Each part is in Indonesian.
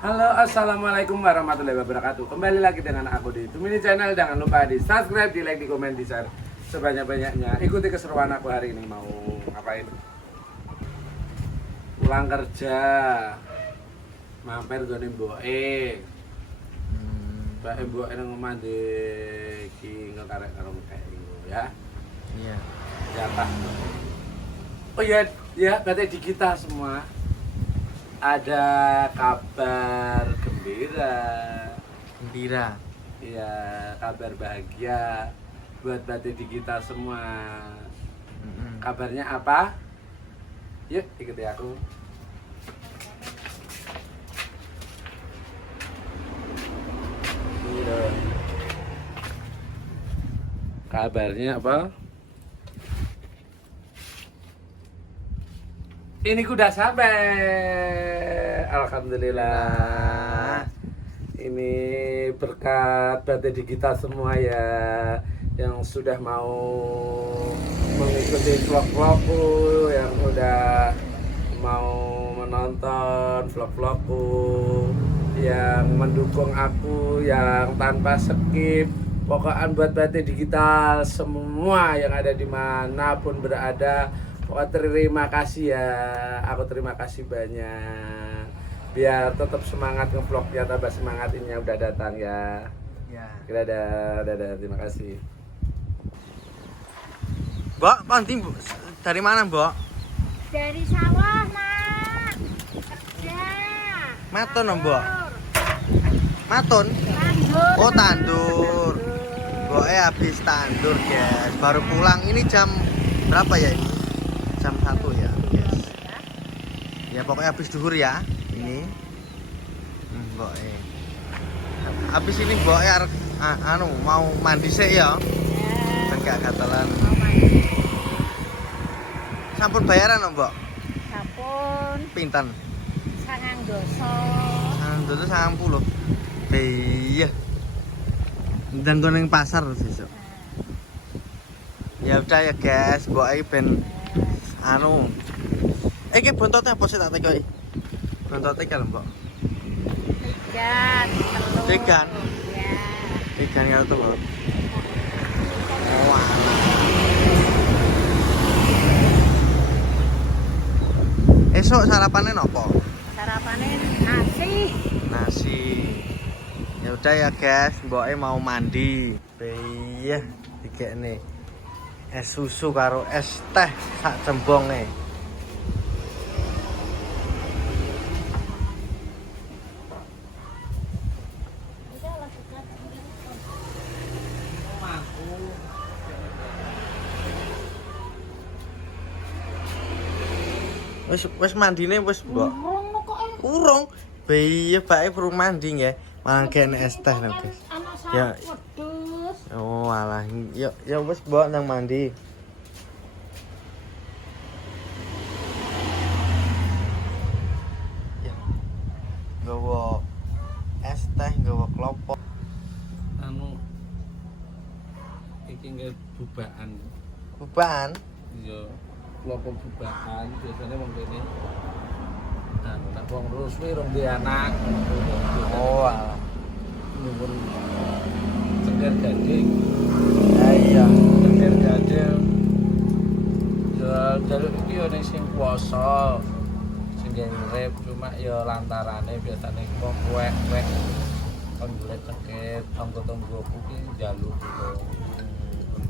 Halo, assalamualaikum warahmatullahi wabarakatuh. Kembali lagi dengan aku di Tumini Channel. Jangan lupa di subscribe, di like, di komen, di share sebanyak-banyaknya. Ikuti keseruan aku hari ini. Mau ngapain? Pulang kerja, mampir gue mboke. Mbak mboke nang omah iki ngekarek karo kayak ya. Iya. Siapa? Oh ya, berarti di kita semua ada kabar gembira. Iya, kabar bahagia buat batik di kita semua. Kabarnya apa? Yuk, ikuti aku. Iya. Kabarnya apa? Ini kuda sampai. Alhamdulillah. Ini berkat batik di kita semua ya, yang sudah mau mengikuti vlog-vlogku, yang udah mau menonton vlog-vlogku, yang mendukung aku, yang tanpa skip. Pokoknya buat batik digital semua yang ada dimanapun berada. Pokoknya terima kasih ya, aku terima kasih banyak. Biar tetap semangat ngevlognya, tambah semangat ini udah datang ya. Ya. Dadah, terima kasih. Mbok, Pandi dari mana, Mbok? Dari sawah, Nak. Kerja. Maton, Mbok. Maton? Tandur. Oh, tandur. Mboknya habis tandur, guys. Baru pulang. Ini jam berapa ya ini? Jam 1 ya, guys. Ya pokoknya habis duhur ya. Ini. Mboknya. Habis ini Mboknya mau mandi sih ya. Ya. Enggak katalan. Mau mandi. Sampun bayaran, Mbok? Sampun. Pinten? 9 doso. Dulu 90. Iya. Dan gue neng pasar besok. Ya udah ya guys, Mbok ben iki bontotnya apa sih tak tekoki? Bontotnya kalau Mbok. Ikan. Telur. Ikan? Ya. Ikan karo telur. Oh, alah. Esok sarapannya nopo? Sarapannya nasi. Nasi. Ya udah ya guys, Mboknya mau mandi. Iya, dikekne es susu karo es teh sak cembonge. Wis mandine wis, Mbok. Urung. Iya, bae perlu mandi nggih. Malah kene es teh lho, guys. Ya. Wedhus. Oh, alah. Ya wis Mbok nang mandi. Ya. Gawa es teh, gawa klopo. Iki nggak bubaan. Bubaan. Iya, kelompok bubaan biasanya wong kene. Nah, tak wong ruswi rong di anak. Oh, alah. Nyuwun cengkir gading. Ya iya. Cengkir gading. Ya jaluk iki yo ning sing puasa. Sing ngrep cuma ya lantarane biasane kok kuek-kuek kon golek cengkir, tonggo-tonggoku ki njaluk gitu.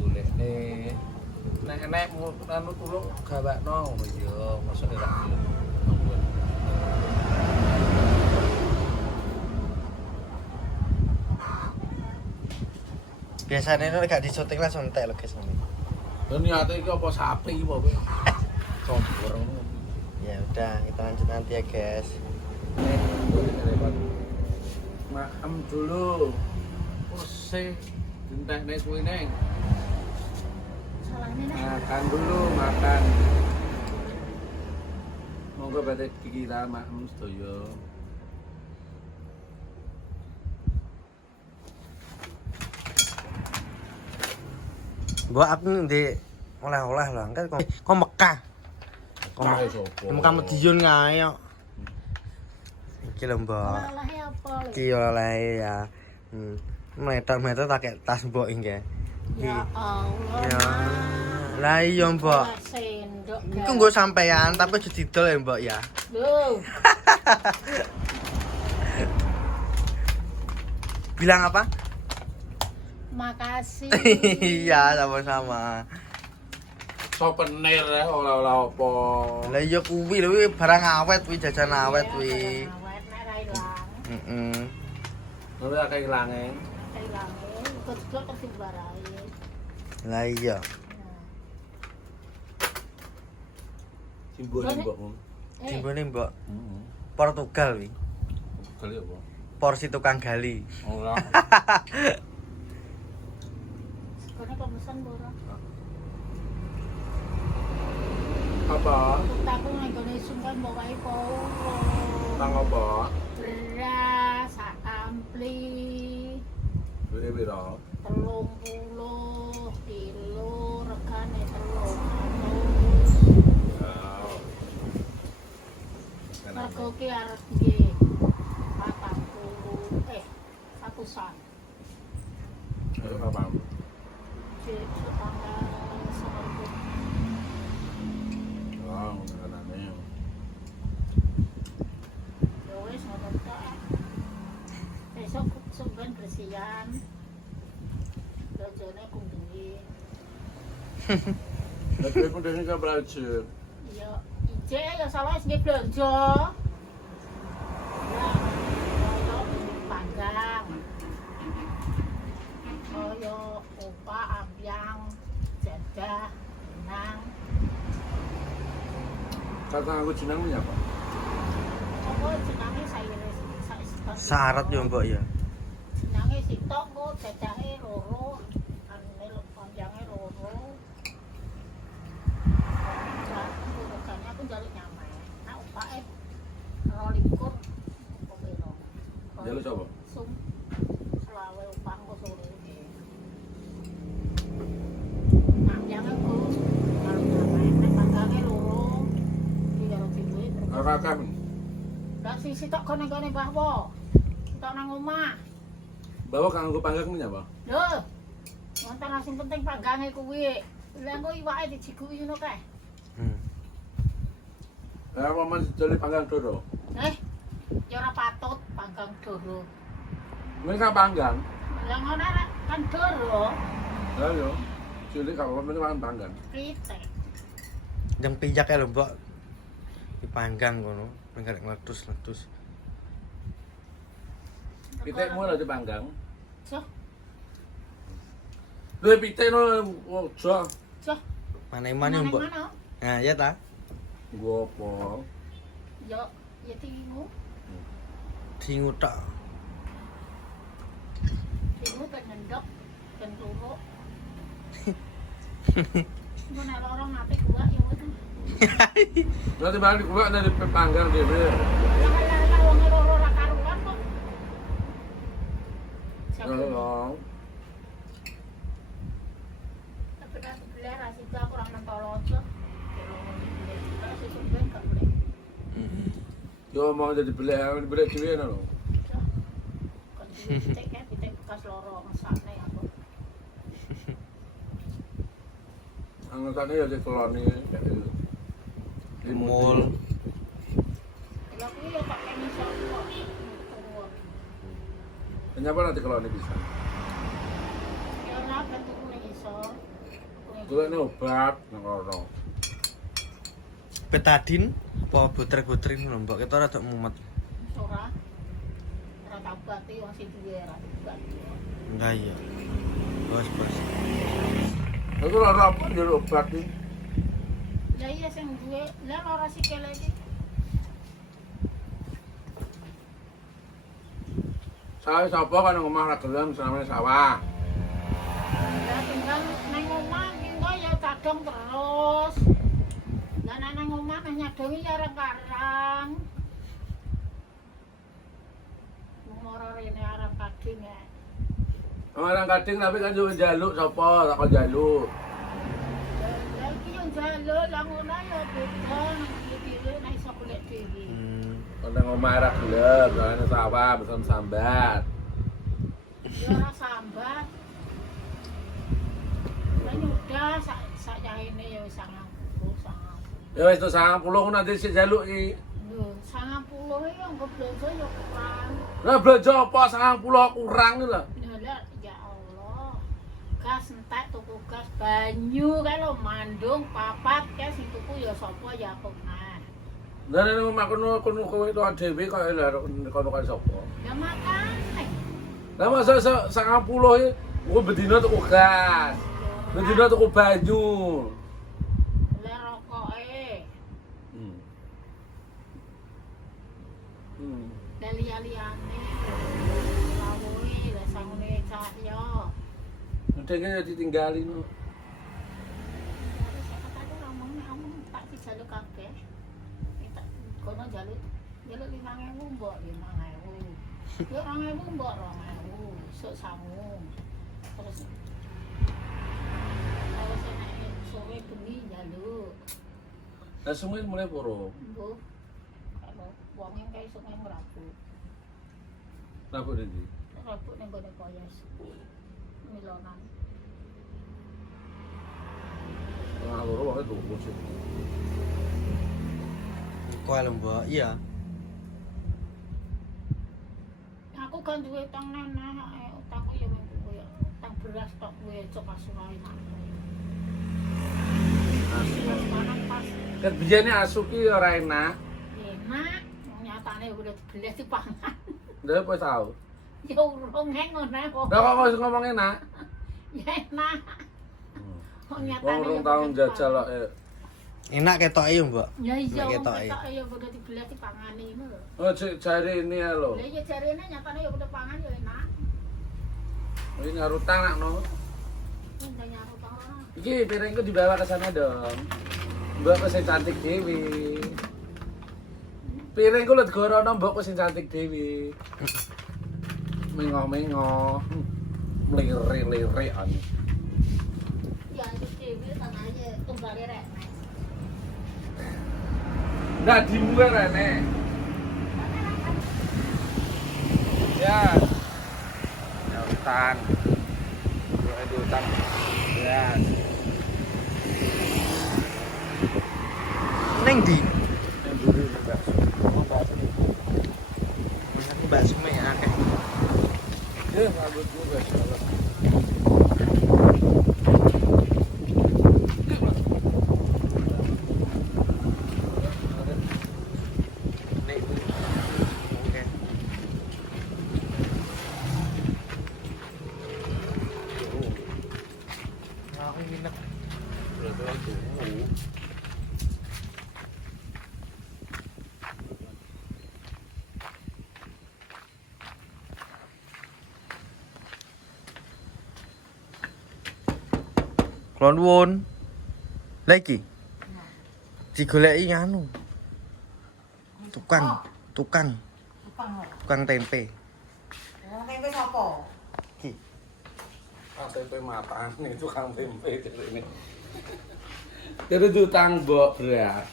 Golekne nek anu tulung gawakno ngono ya, mosok ora gelem. Biasanya itu gak disyuting langsung entek lho guys. Lha niate iki apa sapi apa kowe? Sombor ngono. Ya udah, kita lanjut nanti ya guys. Maem dulu. Ose entekne kuwi neng. Salahnya Nak. Makan dulu, makan. Monggo batik dikira maem sedaya. Mbok aku di oleh-oleh lah, kan kok Mekah. Kok Mekah Madiun ngae kok. Iki lho, Mbok. Oleh apa lho? Iki oleh ya. Meter-meter pakai tas Mbok iki. Ya Allah. Ya. Lah iya, Mbok. Oleh sendok. Iku nggo sampean tapi aja didol ya, Mbok ya. Loh, Bilang apa? makasih. Iya, sama-sama. Souvenir ya oleh-oleh apa? Lah iya kuwi lho, kuwi barang awet kuwi, jajan awet kuwi. Awet nek ra ilang. Heeh. Lalu akeh ilange. Ilange kok kesimbarane. Lah iya. Simbole mbok. Timbone Mbok Portugal kuwi. Kali apa? Porsi tukang gali. Ora. Sekarang kok pesan bora. Apa? Aku nggone sungkan mbok wae po. Tang apa? Beras, sak ampli, Piro-piro? 30 kilo, regane 300. Mergo ki arep nggih 40 100-an. Ayo apa? Cek tanggal 10. Oh, ngono-ngono. Ya wis ngono tok. Besok sumben bersihan. Bojone kumbingi. Lah kowe pun dene kan belajar. Ya ije ya salah sing belanja. Ya, kaya panggang. Kaya opak, ambyang, jadah, nang. Kata aku jenengmu apa? Apa jenenge sayure sak Syarat yo Mbok ya. jenenge sitok kok jadahe loro, anune panjange loro. Bukannya aku njaluk nyamai. Nah, opake 22 apa piro? Jaluk sapa? Sum selawe upah kok sore iki. Panjange ku kalau nyamai nek panggange loro. Iki karo cilik. Kakak. Lah sisi tok kene-kene bahwa. Tok nang omah. Bawa kanggo panggangmu apa? Lho. Wonten sing penting panggange kuwi. Lah engko iwake dijiguki ngono kae. Lah paman jole panggang doro. Ya ora patut panggang doro. Kowe kan panggang. Lah ngono kan doro. Lah yo. Cilik kalau paman makan panggang. Pitik. Yang pijak ya lho Mbok. Dipanggang ngono, penggal ngledus-ledus. Pitikmu lho dipanggang. Soh, Lho pitik no ojo. soh. Mana-mana yo Mbok. Mana? Nah, ya ta? Gua apa? Yo, ya tingu. Dingu tok. Tingu ben nendok, ben turu. Mun nek loro ngate kuat ya wis. Nanti balik gua dari panggang dhewe. Lah wong loro ora karuan kok. Halo. Tapi kan sebelah rasih kurang mentolo aja. Kalau sesuk ben gak boleh. Yo mau jadi beli dhewe no. Kon pitik bekas loro ngesane aku. Anggotane ya dikeloni Mul. Lah kuwi ya pakai iso kok. Kenapa nanti keloni bisa? Ya ora ben tuku ning iso. Golekne obat nang kono. Betadin apa buter-buterin lho Mbok, kita rada mumet. Ora. Ora tabati wong sing duwe ora dibati. Enggak iya. Bos. Itu lara apa jadi obat iki? Lah iya sing duwe, lah ora sikile iki. Saya sapa kan nang omah ra gelem sampe sawah. Lah tinggal nang omah engko ya kadang terus. Lah nang omah nang nyadongi ya karang. Moro rene arep kading ya. Orang kading tapi kan yo njaluk sapa tak kok njaluk. Lah iki yo njaluk lah ngono ya beda nang iki nek iso golek dhewe. Nang omah ra gelem, soalnya sawah pesen sambat. Ya ora sambat. Lah nyudah sak ini ya wis 90. Ya wis to 90 ku nanti sik njaluk iki. Lho, 90 iki anggo belanja ya kurang. Lah belanja apa 90 kurang iki lho. Lah ya Allah. Gas entek tuku gas banyu kae lho mandung papat kae sing tuku ya sapa ya aku nah. Lah nek omah kono kowe to dhewe kok lha kono kan sapa? Ya makane. Lah masa 90 iki ku bedino tuku gas. Bedino tuku banyu. Lah rokoke. Lah liya-liyane. Lawuhe lah sangune cahya. Ndenge ya ditinggali no. Saya kata ngomong tak dijaluk kabeh. Kono jaluk 5.000 mbok 5.000. Ya 2.000 mbok 2.000. Sok sambung. Terus nek sore bengi jaluk. Lah semua mulai poro. Mbuh. Kalau wong yang kae sok ngrabut. Rabuk ndi? Rabut ning gone koyas. Milonan. Lah loro wae tuku sih. Kok lho mbak, iya. Aku kan duwe utang neneh, utangku ya mung kuwi. Utang beras tok kuwi cok asuhan aku. Pas Ket bijane asu ki ora enak. enak, nyatane udah dibeles dipangan. Ndak apa tau. Ya urung ngono kok. Lah kok ngomong enak. Ya enak. Kok Wong nyatane urung tau njajal kok. Enak ketoke yo, Mbak. Ya iya, Nek ketok ketoke. ya udah dibeles dipangani ngono lho. Oh, jare ini ya lho. Lah ya jarene nyatane ya udah pangan ya enak. Ini ngarutang no. Udah nyaru ta ora. Iki piringku dibawa ke sana dong. Mbak sing cantik dewi. Piringku lho digorono mbok sing cantik dewi. Mengoh-mengoh. Melirik-lirikan. Ya itu dewe tanahnya tumbale rek. Nggak dimuka Rene. Ya. Ya utang. Ada utang. Ya. Neng di. Yang dulu juga. Mbak Sume ya akeh. Ya, rambut juga. Nek. Oke. Aku nginep. Kulon nuwun. Lagi. Digoleki anu. Tukang tempe. Tempe sapa? Iki. Ah, tempe matang nih tukang tempe ini. Jadi utang mbok beras.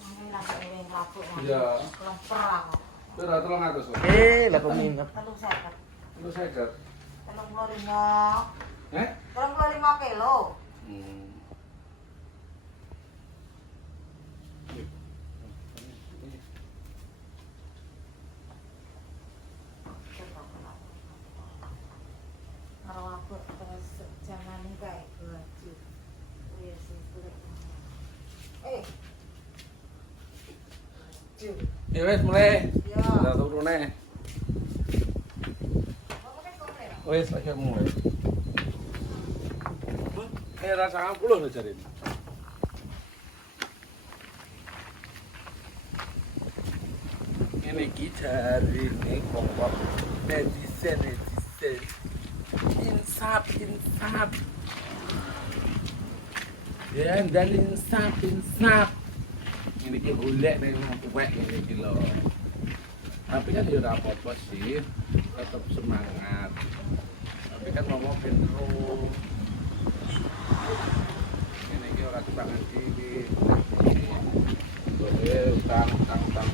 Ini lagi ewing lapuk. Iya. Lemper lah kok. Beras 300. Lah peminat. 350. Lu seger. 35. 35 kilo. Karo aku terus jangan kae baju. Wis kulit. Ju. Ya wes mulai. Ya. Udah turune. Wes lagi mulai. Rasa 90 lho jare. Ini gitar ini pokok medicine. Insap. Ya, dan insap. Ini ki golek ning kuwek ini ki lho. Tapi kan ya ora apa-apa sih, tetap semangat. Tapi kan ngomong terus. Ini ki ora dibangun dhewe. Boleh utang Tang.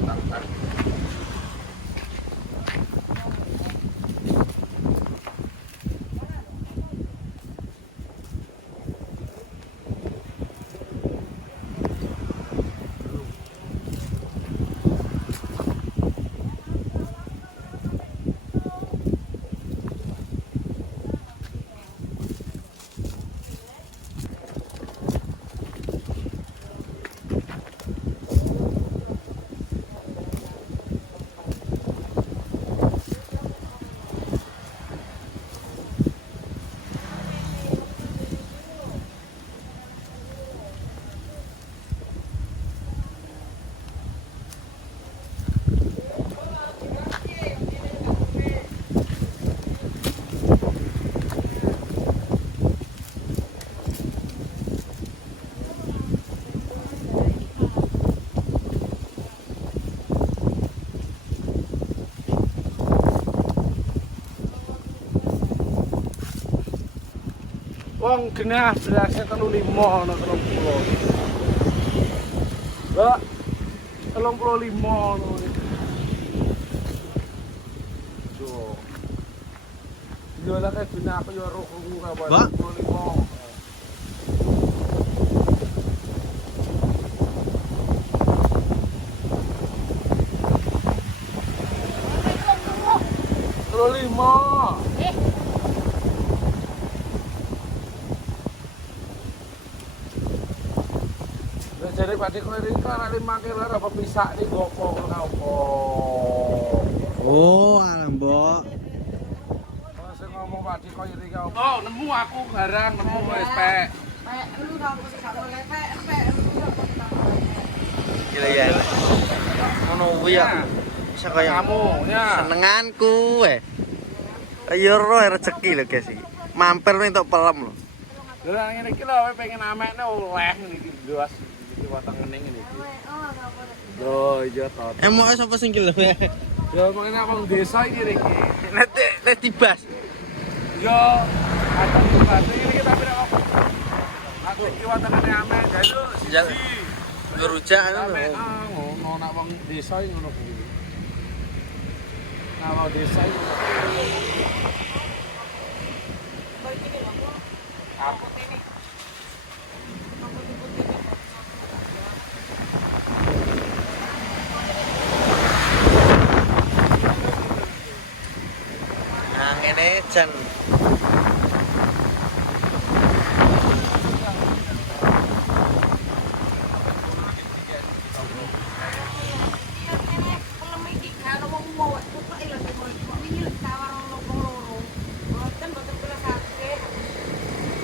Wong genah berasnya 35 ana 30. Mbak 35 ngono. Yo. Yo lah kae genah aku yo ro krungu kabar Mbak? 35. Lima. Jadi Pak Diko ini kan 5 kilo apa bisa di goko ngopo. Oh, alah, Mbok. Masih ngomong Pak Diko ini kau. Oh, nemu aku barang nemu wis pek. Lu dong mesti gak boleh pek. Gila ya. Ngono kuwi ya. Bisa kaya Kamu ya. senenganku ayo ro rezeki lho guys iki. Mampir nih untuk pelem lho. Lah ngene iki lho pengen amekne oleh iki luas iki watang ngening iki. Loh, iya to. Mau sapa sing ki lho. Ya mengene abang desa iki iki. Nek dibas. Yo, ada tugas iki tapi nek aku. Aku iki watang ngene amek jalu siji. Ngerujak Sampai ngono nak wong desa iki ngono kuwi. Nah, wong desa iki ngono. Apa ini? Nah, ngene jan.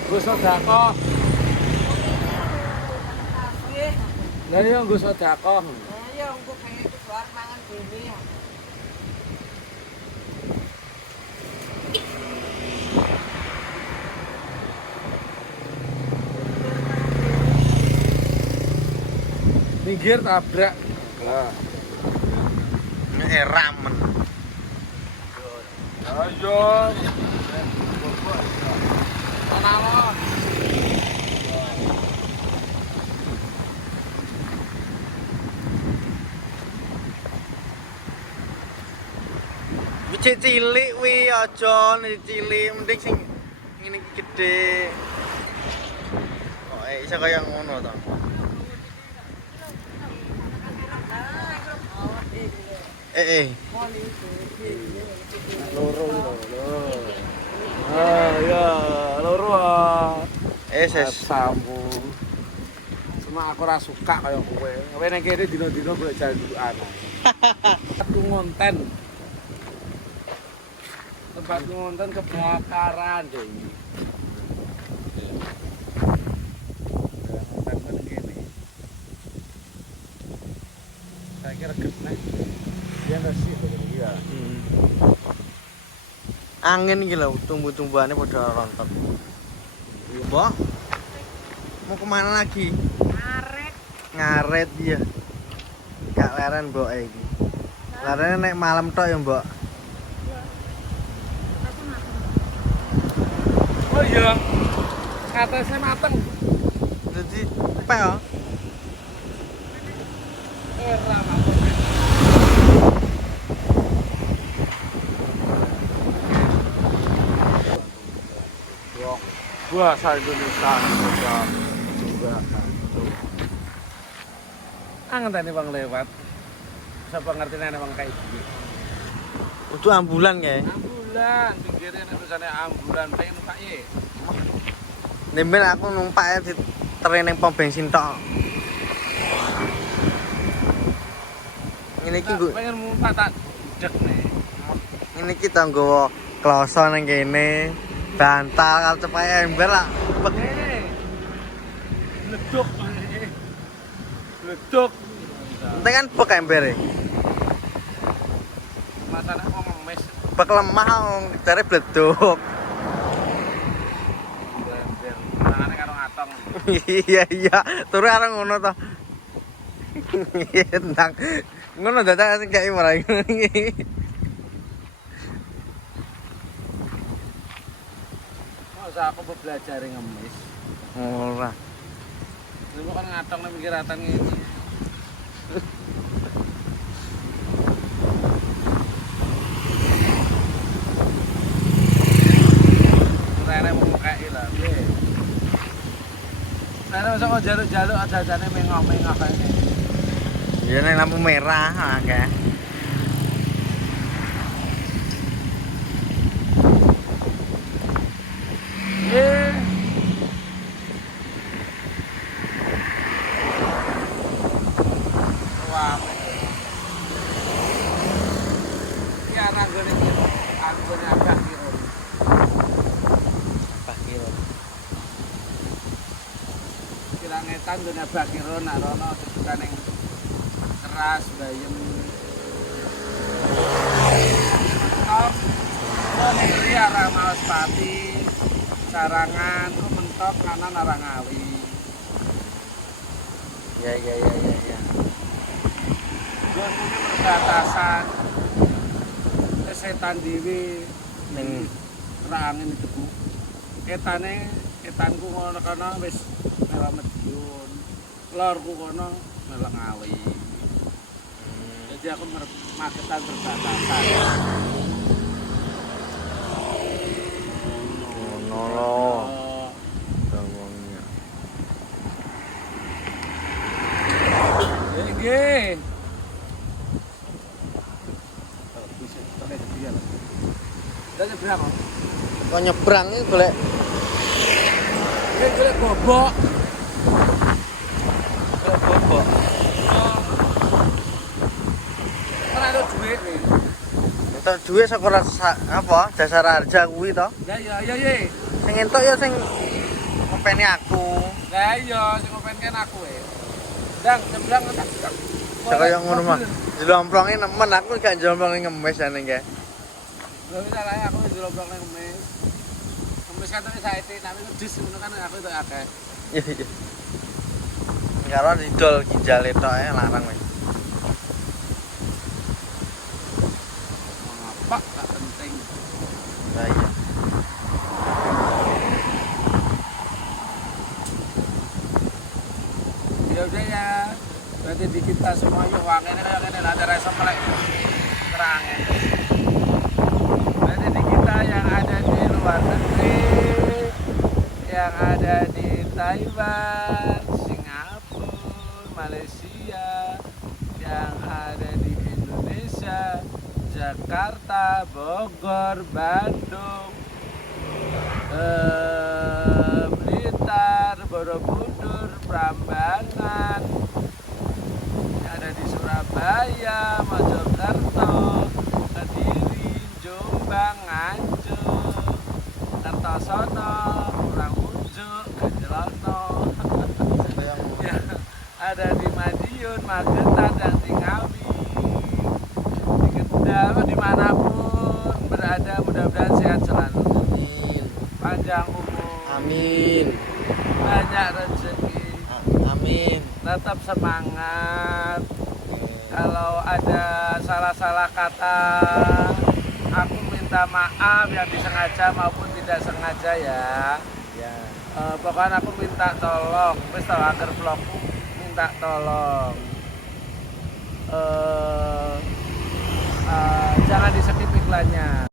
Gus sedekah. Lah iya Gus sedekah. Ya engko pengen keluar mangan dhewe ya. Minggir tabrak. Lah. Ramen. Ayo. Ana lo. Wis cilik wi aja nek cilik mending sing ngene iki gedhe. Kok iso kaya ngono to. Loro lho. Ah ya, loro. Sambung. Cuma aku ora suka kaya kowe. Kowe nek kene dina-dina golek jandukan. Aku ngonten. Tempat ngonten kebakaran deh. Ngonten gini. Saya kira kena. Dia nggak sih ya. Angin iki lho, tumbuh-tumbuhane padha rontok. Iya, Mbok. Mau kemana lagi? Ngaret ya. Gak leren Mbok iki. Larene nek malam tok ya, Mbok. Oh iya. Atasnya mateng. Jadi apa ya? Era mateng. bahasa Indonesia juga angen bang lewat siapa ngerti nih bang kayak gini Itu ambulan kayak. ambulan pinggirnya tulisannya ambulan pengen numpak ye Nemben aku numpak ya di tren yang pom bensin tok. Ini ki nggo pengen numpak tak dek nih ini kita nggawa kloso nang kene. Bantal kalau cepet ember lah. Leduk leduk Penting kan bek embere. masalah kok ngemes Bek lemah cari bleduk. tangannya karo ngatong Iya, turu areng ngono to. Tentang ngono dadak sing kayak marai. masa aku belajar ngemis Ora. lu kan ngatong nih pikiratan ini Rene mau kayak lah Rene masa kok jaluk-jaluk ada-adanya mengok-mengok kayak ini Ya ning lampu merah akeh. Ye. Wah. Ya nanggone anggone agak kiro. Bakil. Kira ngetan gone agak kiro nak rono tekan yang keras bayem. Top. Ini arah Maospati. Sarangan ku mentok kanan arah Ngawi. Ya. Gue punya perbatasan setan dewi Ning kerangin itu bu. Etanku ngono kono wis mela Madiun. Lorku kono mela Ngawi. Jadi aku magetan perbatasan. ngono lho. Ngomongnya. Nggih. Bisa pakai dia lah. Dan berapa? Kok nyebrang iki golek Golek gobok. bobok. Kan ada duit nih. Entuk duwe saka apa? Dasar harja kuwi to. Ya ye. Sing entuk ya sing ngopeni aku. Lah iya sing ngopenken aku Dang sebelah ngetak. Saka yang ngono mah. Jlomplonge nemen aku gak jlomplonge ngemis ane kae. Lho wis alae aku wis loblok nang ngemis. Ngemis kan wis saiki tapi wedhus ngono kan aku itu akeh. Iya. Karo didol ginjal tok larang wis. Apa gak penting. Lah iya. Ya udah ya. Berarti di kita semua yuk wangene kaya ngene lah ada rasa melek. Terang ya. Berarti di kita yang ada di luar negeri, yang ada di Taiwan, Singapura, Malaysia, yang ada di Indonesia, Jakarta, Bogor, Bandung, Blitar, Borobudur, Prambanan, yang ada di Surabaya, Mojokerto, Kediri, Jombang, Nganjuk, Kertosono, Kurang Ujuk, Gejelono, yang ada di Madiun, Magetan, dan di Ngawi, di Kendal, dimanapun berada, mudah-mudahan sehat selalu, Amin. panjang umur, Amin. banyak rezeki, Amin. tetap semangat. Kalau ada salah-salah kata, aku minta maaf yang disengaja maupun tidak sengaja ya. Ya. Pokoknya aku minta tolong, wis tau agar vlogku minta tolong. Jangan di skip iklannya.